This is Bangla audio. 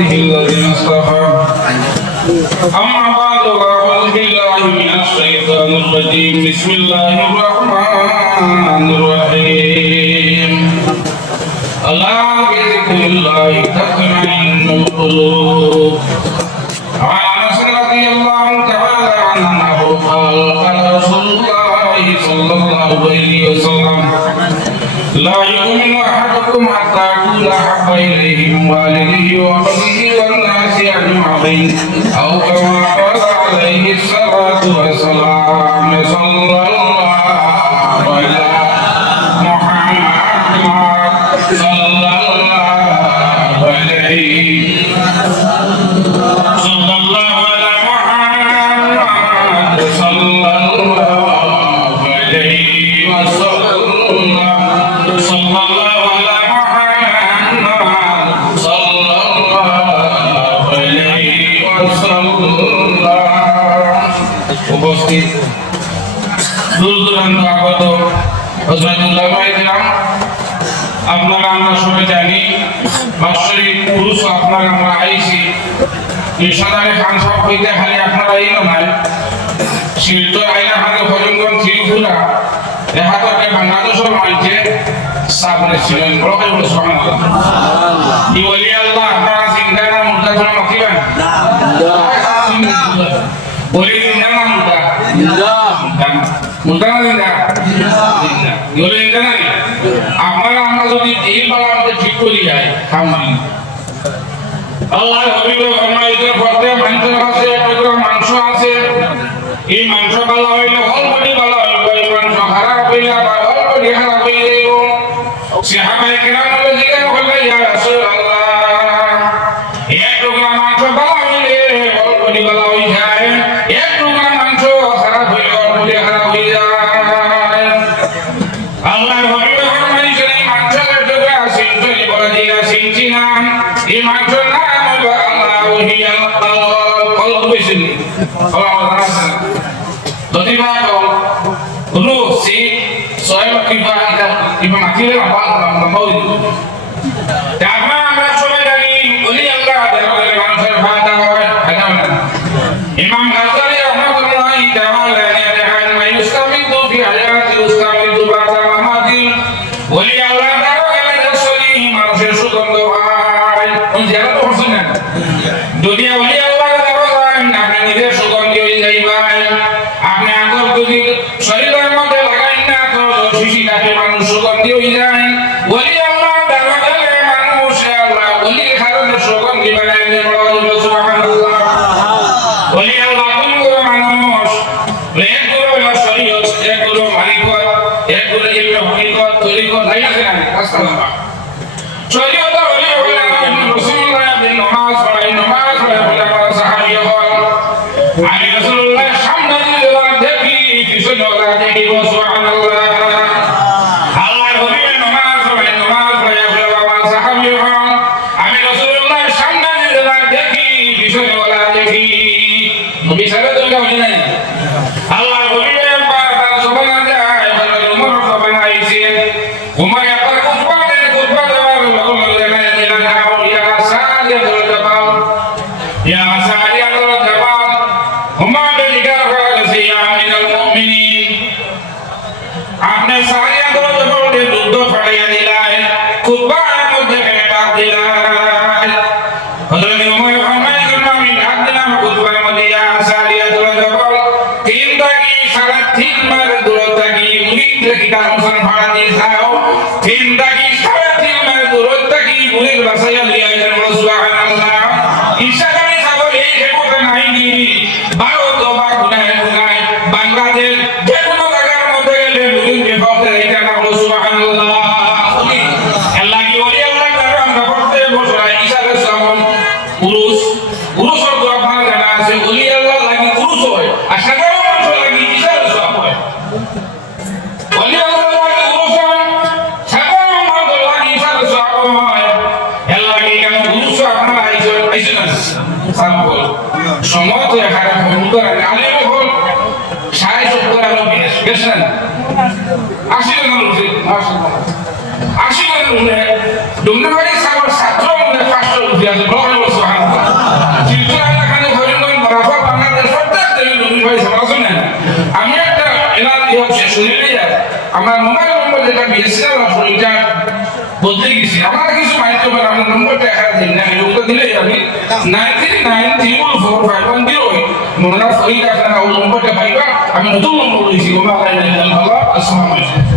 عباده الذين اصطفى أما بعد فأعوذ بالله من الشيطان الرجيم بسم الله الرحمن الرحيم ألا بذكر الله تطمئن القلوب عن أنس رضي الله تعالى عنه قال قال رسول الله صلى الله عليه وسلم لا يؤمن أحدكم حتى أكون أحب إليه من والده وولده والناس أجمعين أو كما قال عليه الصلاة والسلام صلى الله على محمد صلى الله عليه صلى الله على محمد صلى الله عليه وسلم صلى الله على محمد صلى الله عليه وسلم উপস্থিত দূর দূরান্ত আগত হযরত উলামায়ে কেরাম আপনারা আমরা সবাই জানি বাৎসরিক পুরুষ আপনারা আমরা আইছি নিশাদারে খান সাহেব হইতে খালি আপনারা এই নয় শিলচর আইনা হাতে হজমগঞ্জ ত্রিপুরা এহাতকে বাংলাদেশের মাঝে সাবরে ছিলেন বড় বড় সুবহানাল্লাহ কি বলি আল্লাহ আপনারা জিন্দা না মুর্দা ধরে মাতিবেন বলি জিন্দা না মুর্দা জিন্দা মুর্দা না জিন্দা জিন্দা বলি জিন্দা না আপনারা আমরা যদি দিল বালা আমাদের ঠিক করি যায় কামনি আল্লাহর হাবিব ফরমাইতে পড়তে মাংসের আছে একটা মাংস আছে এই মাংস বালা হইলে অলরেডি বালা হইবে এই মাংস খারাপ হইলে বা অলরেডি খারাপ হয়ে যাইব সাহাবায়ে কেরাম বলে জিজ্ঞাসা করলে ইয়া রাসূলুল্লাহ এক টুকরা মাংস বালা হইলে অলরেডি বালা হয়ে যায় এক টুকরা মাংস খারাপ হইলে অলরেডি খারাপ হয়ে যায় আল্লাহর হাবিব ফরমাইছে এই মাংসের টুকরা সিনচি বলে দিনা সিনচি নাম এই মাংসের নাম হলো আল্লাহু হিয়াল কলব বিসমি আল্লাহ যদি বা রূহ C soal kifa kita mati lah apa mau itu karena আমরা সবাই জানি ওলি আল্লাহ তাআলা মানুষের ফায়দা হয় ফায়দা না ইমাম গাজ্জালি রাহমাতুল্লাহ তাআলা দেখেন মাইনুস্তামিদু ফি হায়াতি উস্তামিদু বাদা মামাতি ওলি আল্লাহ তাআলা রাসূলি মানুষের সুগন্ধ হয় কোন জায়গা তো হচ্ছে না যদি ওলি আল্লাহ তাআলা আপনি নিজের সুগন্ধি হয়ে যাইবেন আপনি আগর যদি শরীরের মধ্যে শিশিটাকে মানুষ সুগন্ধি হয়ে যায় ওলি আল্লাহ দারগালে মানুষ আল্লাহ ওলি কারণে সুগন্ধি বানায় দেন সুবহানাল্লাহ ওলি আল্লাহ কোন মানুষ এক গুলো শরীয়ত এক গুলো মালিকত এক গুলো ইলম হকিকত তরিকত নাই আছে না আসসালামু শরীয়ত ওলি আল্লাহ রাসূলুল্লাহ বিন নামাজ পড়াই নামাজ পড়াই সাহাবীয় আমি রাসূলুল্লাহ সামনে দিয়ে দেখি পিছনে দেখি সুবহানাল্লাহ সময় তো এখানে ফোন করে আলিম হল 60-70 আলো গেছেন 80 জন উঠে মাশাআল্লাহ 80 জন উঠে ডুমনাবাড়ি সাগর ছাত্র উঠে 500 উঠে আছে বড় সুবহানাল্লাহ দিয়ে শেষ হয়ে যায় আমার মোবাইল নম্বর যেটা বিএসএনএল আছে এটা বদলে গেছি আমার কিছু মাইতে পারে আমার নম্বরটা এখানে দিন না লোকটা দিলে আমি 993451 মনে রাখো এই আপনারা ওই নম্বরটা পাইবা আমি নতুন নম্বর দিয়েছি আসসালামু আলাইকুম